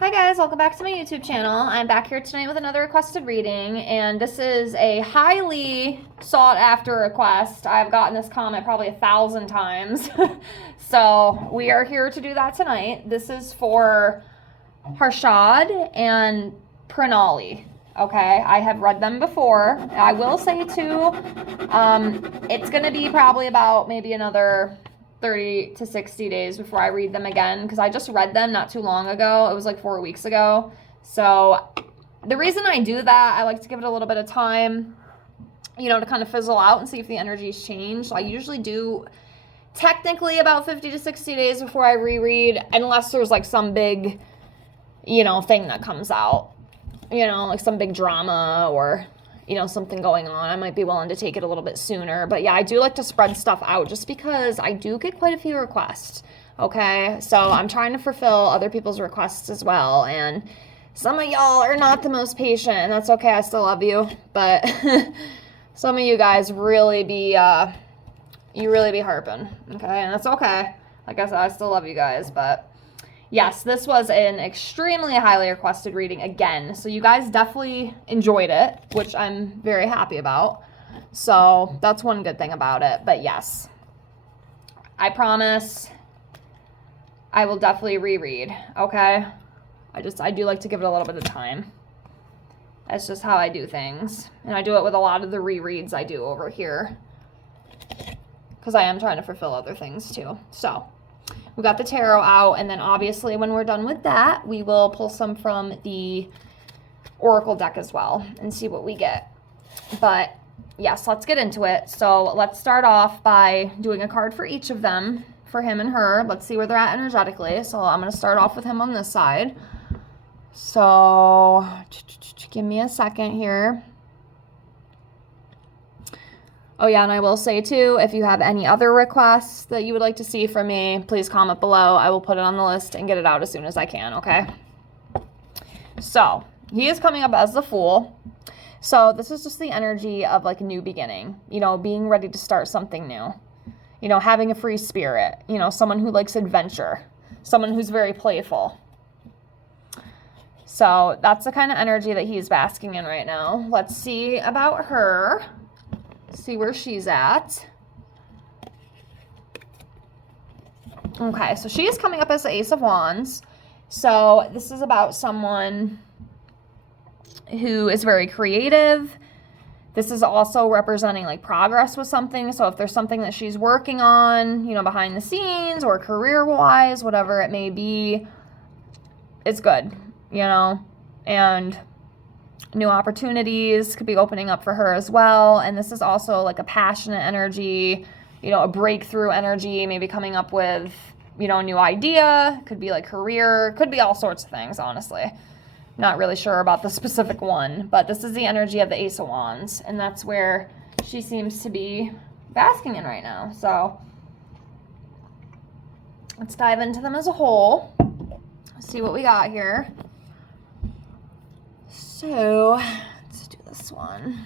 Hi guys, welcome back to my YouTube channel. I'm back here tonight with another requested reading, and this is a highly sought after request. I've gotten this comment probably 1,000 times. So we are here to do that tonight. This is for Harshad and Pranali. Okay, I have read them before. I will say too, it's gonna be probably about maybe another 30 to 60 days before I read them again, because I just read them not too long ago. It was like 4 weeks ago. So the reason I do that, I like to give it a little bit of time, to kind of fizzle out and see if the energy's changed. So I usually do technically about 50 to 60 days before I reread, unless there's like some big, thing that comes out, like some big drama or something going on. I might be willing to take it a little bit sooner. But yeah, I do like to spread stuff out just because I do get quite a few requests. Okay, so I'm trying to fulfill other people's requests as well. And some of y'all are not the most patient, and that's okay. I still love you. But some of you guys really be harping. Okay, and that's okay. Like I said, I still love you guys, but yes, this was an extremely highly requested reading again. So you guys definitely enjoyed it, which I'm very happy about. So that's one good thing about it. But yes, I promise I will definitely reread, okay? I do like to give it a little bit of time. That's just how I do things. And I do it with a lot of the rereads I do over here, because I am trying to fulfill other things too. So we got the tarot out, and then obviously when we're done with that, we will pull some from the oracle deck as well and see what we get. But yes, let's get into it. So let's start off by doing a card for each of them, for him and her. Let's see where they're at energetically. So I'm going to start off with him on this side. So give me a second here. Oh yeah, and I will say too, if you have any other requests that you would like to see from me, please comment below. I will put it on the list and get it out as soon as I can, okay? So, he is coming up as the Fool. So, this is just the energy of like a new beginning, being ready to start something new. Having a free spirit, someone who likes adventure, someone who's very playful. So, that's the kind of energy that he's basking in right now. Let's see about her. See where she's at. Okay, so she is coming up as the Ace of Wands. So this is about someone who is very creative. This is also representing like progress with something. So if there's something that she's working on, behind the scenes or career-wise, whatever it may be, it's good, and new opportunities could be opening up for her as well. And this is also like a passionate energy, a breakthrough energy, maybe coming up with, a new idea. Could be like career, could be all sorts of things, honestly. Not really sure about the specific one, but this is the energy of the Ace of Wands, and that's where she seems to be basking in right now. So let's dive into them as a whole. See what we got here. So, let's do this one.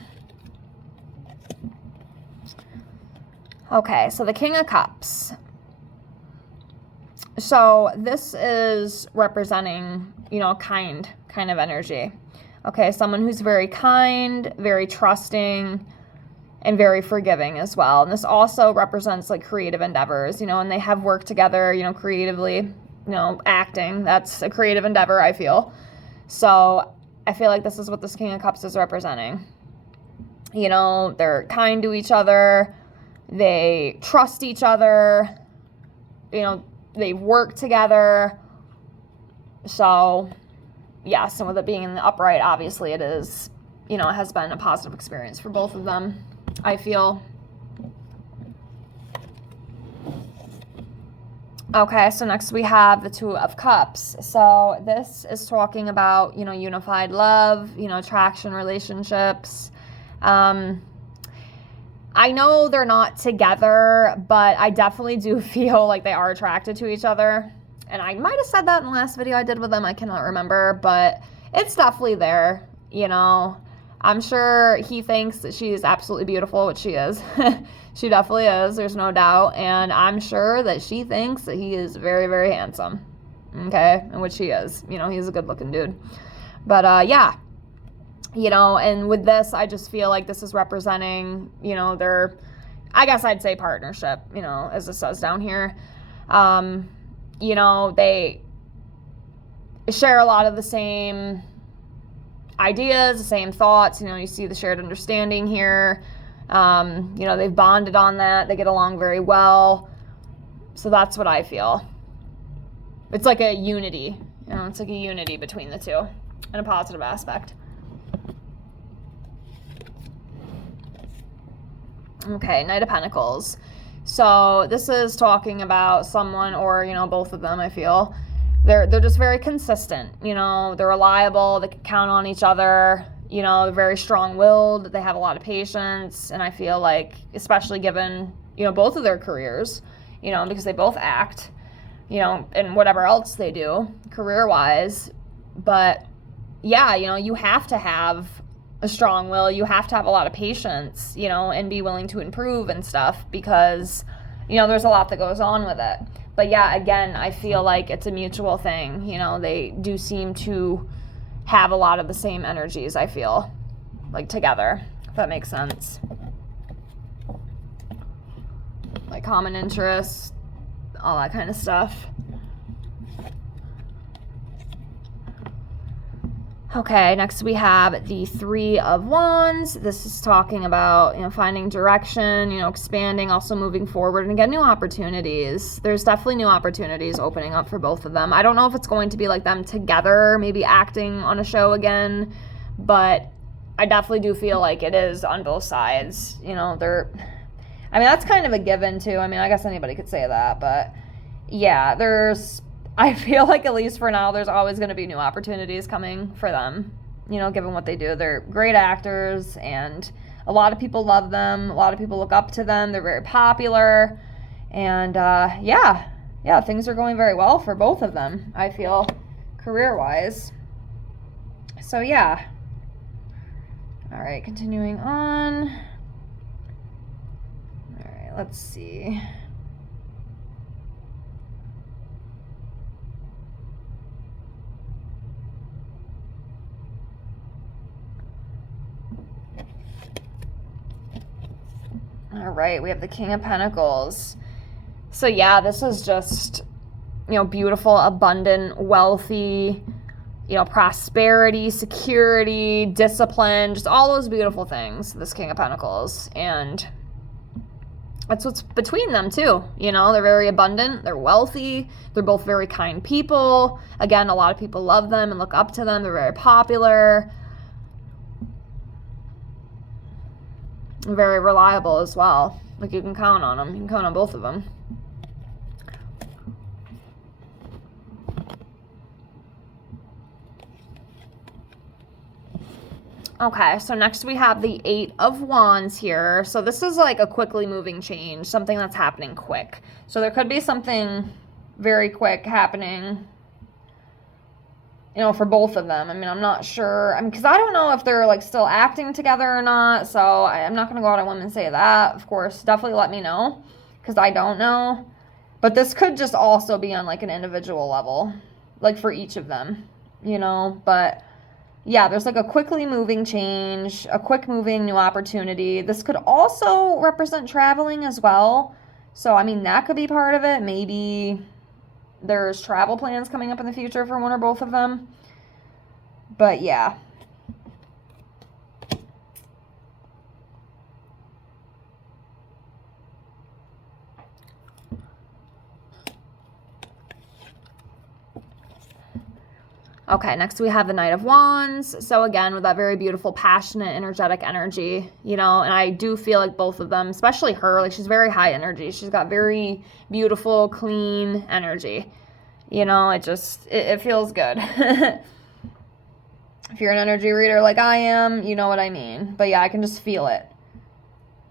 Okay, so the King of Cups. So, this is representing, kind of energy. Okay, someone who's very kind, very trusting, and very forgiving as well. And this also represents like creative endeavors, and they have worked together, creatively, acting. That's a creative endeavor, I feel. So, I feel like this is what this King of Cups is representing. They're kind to each other. They trust each other. They work together. So, yes, and with it being in the upright, obviously it is, it has been a positive experience for both of them, I feel. Okay, so next we have the Two of Cups. So this is talking about, unified love, attraction, relationships. I know they're not together, but I definitely do feel like they are attracted to each other. And I might have said that in the last video I did with them. I cannot remember, but it's definitely there, I'm sure he thinks that she is absolutely beautiful, which she is. She definitely is, there's no doubt. And I'm sure that she thinks that he is very, very handsome. okay, in which he is. You know, he's a good-looking dude. But, yeah, you know, and with this, I just feel like this is representing, you know, their, I guess I'd say partnership, you know, as it says down here. You know, they share a lot of the same ideas, the same thoughts. You know, you see the shared understanding here. You know, they've bonded on that. They get along very well. So that's what I feel. It's like a unity. You know, it's like a unity between the two in a positive aspect. Okay, Knight of Pentacles. So this is talking about someone, or, you know, both of them, I feel. They're just very consistent, you know, they're reliable, they can count on each other, you know, they're very strong-willed, they have a lot of patience, and I feel like, especially given, you know, both of their careers, you know, because they both act, you know, and whatever else they do, career-wise, but, yeah, you know, you have to have a strong will, you have to have a lot of patience, you know, and be willing to improve and stuff, because, you know, there's a lot that goes on with it. But yeah, again, I feel like it's a mutual thing. You know, they do seem to have a lot of the same energies, I feel, like together, if that makes sense. Like common interests, all that kind of stuff. Okay, next we have the Three of Wands. This is talking about, you know, finding direction, you know, expanding, also moving forward, and again, new opportunities. There's definitely new opportunities opening up for both of them. I don't know if it's going to be like them together, maybe acting on a show again, but I definitely do feel like it is on both sides. You know, I mean, that's kind of a given too. I mean, I guess anybody could say that, but yeah, I feel like, at least for now, there's always going to be new opportunities coming for them, you know, given what they do. They're great actors, and a lot of people love them. A lot of people look up to them. They're very popular. And, yeah, things are going very well for both of them, I feel, career-wise. So, yeah. All right, continuing on. All right, let's see. All right, we have the King of Pentacles. So yeah, this is just, you know, beautiful, abundant, wealthy, you know, prosperity, security, discipline, just all those beautiful things, this King of Pentacles. And that's what's between them too. You know, they're very abundant, they're wealthy, they're both very kind people. Again, a lot of people love them and look up to them. They're very popular. Very reliable as well. Like, you can count on them. You can count on both of them. Okay, so next we have the Eight of Wands here. So this is like a quickly moving change, something that's happening quick. So there could be something very quick happening, you know, for both of them. I mean, I'm not sure. I mean, because I don't know if they're, like, still acting together or not. So I'm not going to go out on a limb and say that. Of course, definitely let me know, because I don't know. But this could just also be on, like, an individual level, like, for each of them, you know. But, yeah, there's, like, a quickly moving change, a quick moving new opportunity. This could also represent traveling as well. So, I mean, that could be part of it. Maybe there's travel plans coming up in the future for one or both of them. But yeah. Okay, next we have the Knight of Wands. So again, with that very beautiful, passionate, energetic energy, you know, and I do feel like both of them, especially her, like, she's very high energy. She's got very beautiful, clean energy. You know, it feels good. If you're an energy reader like I am, you know what I mean. But yeah, I can just feel it.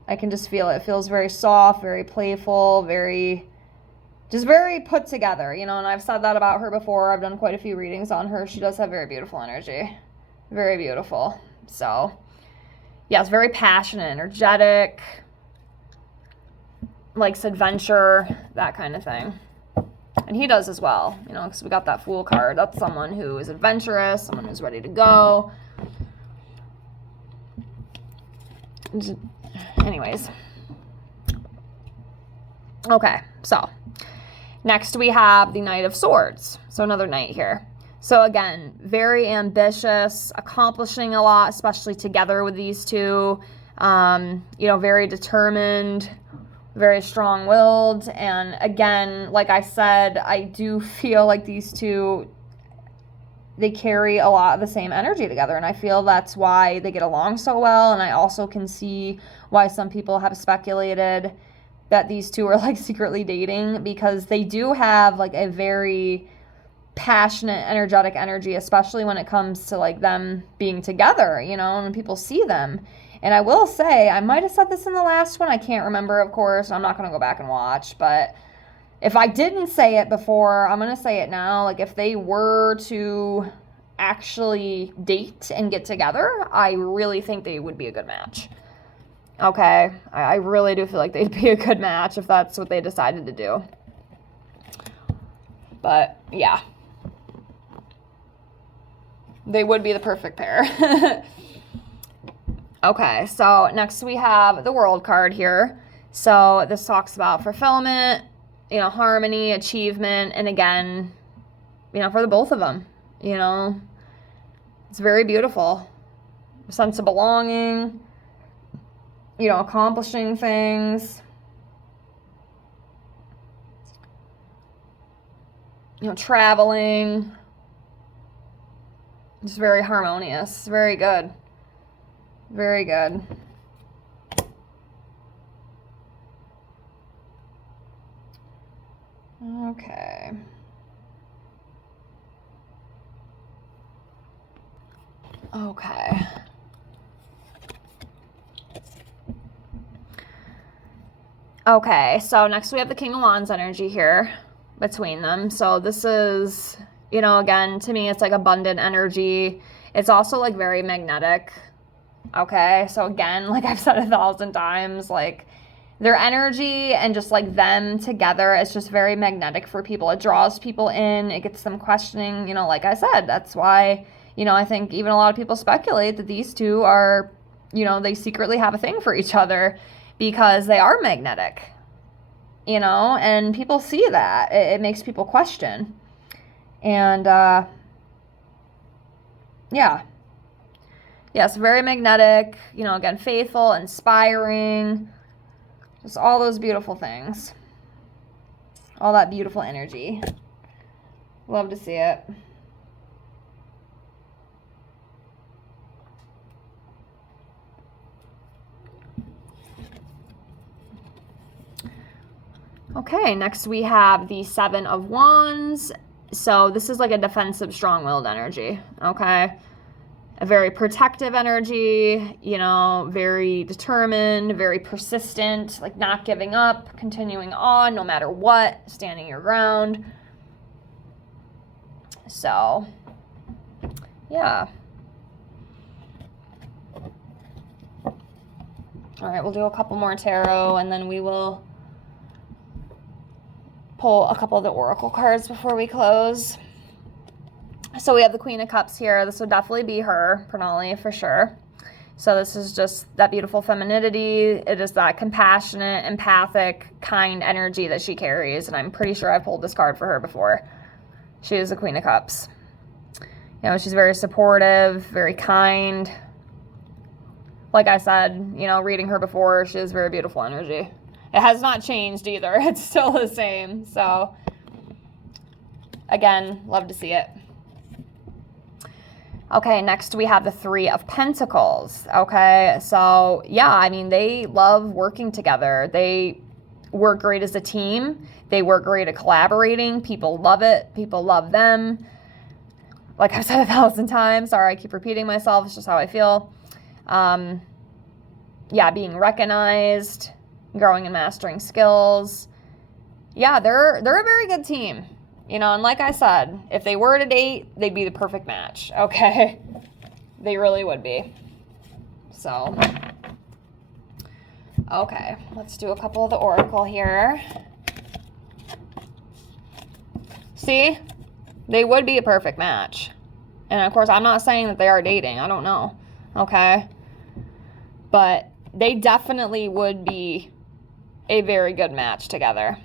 It feels very soft, very playful, just very put together, you know, and I've said that about her before. I've done quite a few readings on her. She does have very beautiful energy. Very beautiful. So, yeah, it's very passionate, energetic, likes adventure, that kind of thing. And he does as well, you know, because we got that Fool card. That's someone who is adventurous, someone who's ready to go. Anyways. Okay, so next we have the Knight of Swords. So another knight here. So again, very ambitious, accomplishing a lot, especially together with these two. You know, very determined, very strong-willed. And again, like I said, I do feel like these two, they carry a lot of the same energy together. And I feel that's why they get along so well. And I also can see why some people have speculated that these two are like secretly dating, because they do have like a very passionate, energetic energy, especially when it comes to like them being together, you know, and when people see them. And I will say, I might have said this in the last one, I can't remember, of course, I'm not going to go back and watch, but if I didn't say it before, I'm going to say it now. Like, if they were to actually date and get together, I really think they would be a good match. Okay, I really do feel like they'd be a good match if that's what they decided to do. But, yeah. They would be the perfect pair. Okay, so next we have the World card here. So this talks about fulfillment, you know, harmony, achievement, and again, you know, for the both of them, you know, it's very beautiful. A sense of belonging, you know, accomplishing things, you know, traveling. Just very harmonious. Very good. Very good. Okay. Okay. Okay, so next we have the King of Wands energy here between them. So this is, you know, again, to me, it's like abundant energy. It's also like very magnetic. Okay, so again, like I've said 1,000 times, like their energy and just like them together, it's just very magnetic for people. It draws people in, it gets them questioning, you know, like I said, that's why, you know, I think even a lot of people speculate that these two are, you know, they secretly have a thing for each other because they are magnetic, you know, and people see that. It makes people question. And, yeah. Yes, very magnetic, you know, again, faithful, inspiring, just all those beautiful things. All that beautiful energy. Love to see it. Okay, next we have the Seven of Wands. So this is like a defensive, strong-willed energy, okay? A very protective energy, you know, very determined, very persistent, like not giving up, continuing on no matter what, standing your ground. So, yeah. All right, we'll do a couple more tarot and then we will pull a couple of the oracle cards before we close. So we have the Queen of Cups here. This would definitely be her, pranali, for sure. So this is just that beautiful femininity. It is that compassionate, empathic, kind energy that she carries. And I'm pretty sure I've pulled this card for her before. She is the Queen of Cups. You know, she's very supportive, very kind. Like I said, you know, reading her before, she has very beautiful energy. It has not changed either. It's still the same. So, again, love to see it. Okay, next we have the Three of Pentacles. Okay, so yeah, I mean, they love working together. They work great as a team. They work great at collaborating. People love it. People love them. Like I've said 1,000 times. Sorry, I keep repeating myself. It's just how I feel. Yeah, being recognized, growing and mastering skills. Yeah, they're a very good team. You know, and like I said, if they were to date, they'd be the perfect match, okay? They really would be. So, okay, let's do a couple of the oracle here. See? They would be a perfect match. And of course, I'm not saying that they are dating. I don't know. Okay? But they definitely would be a very good match together.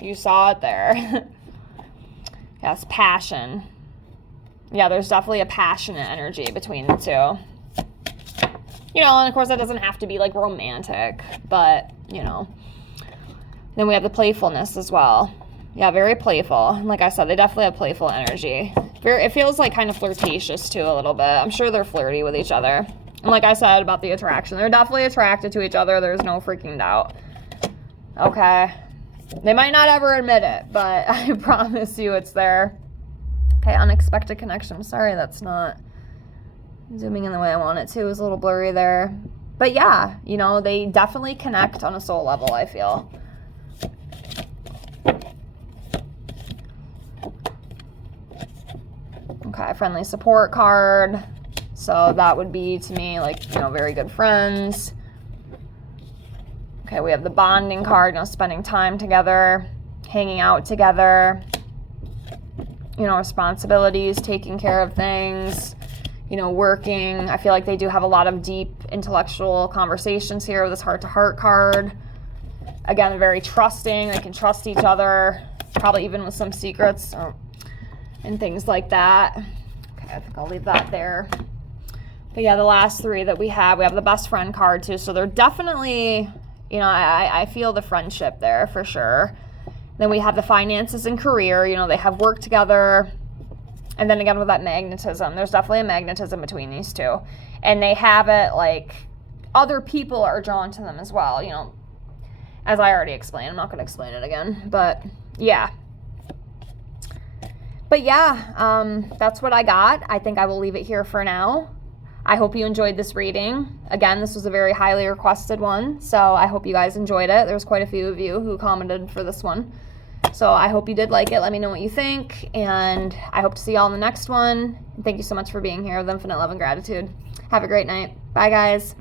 You saw it there. Yes, passion. Yeah, there's definitely a passionate energy between the two. You know, and of course that doesn't have to be like romantic, but, you know. Then we have the playfulness as well. Yeah, very playful. Like I said, they definitely have playful energy. It feels like kind of flirtatious too a little bit. I'm sure they're flirty with each other. And like I said about the attraction, they're definitely attracted to each other. There's no freaking doubt. Okay. They might not ever admit it, but I promise you it's there. Okay, unexpected connection. Sorry, that's not zooming in the way I want it to. It was a little blurry there. But yeah, you know, they definitely connect on a soul level, I feel. Okay, friendly support card. So that would be, to me, like, you know, very good friends. Okay, we have the bonding card, you know, spending time together, hanging out together, you know, responsibilities, taking care of things, you know, working. I feel like they do have a lot of deep intellectual conversations here with this heart-to-heart card. Again, very trusting. They can trust each other, probably even with some secrets and things like that. Okay, I think I'll leave that there. But yeah, the last three that we have the best friend card too. So they're definitely, you know, I feel the friendship there for sure. Then we have the finances and career. You know, they have worked together. And then again with that magnetism, there's definitely a magnetism between these two. And they have it like other people are drawn to them as well, you know, as I already explained. I'm not going to explain it again, but yeah. But yeah, that's what I got. I think I will leave it here for now. I hope you enjoyed this reading. Again, this was a very highly requested one, so I hope you guys enjoyed it. There's quite a few of you who commented for this one. So I hope you did like it. Let me know what you think, and I hope to see y'all in the next one. Thank you so much for being here with infinite love and gratitude. Have a great night. Bye, guys.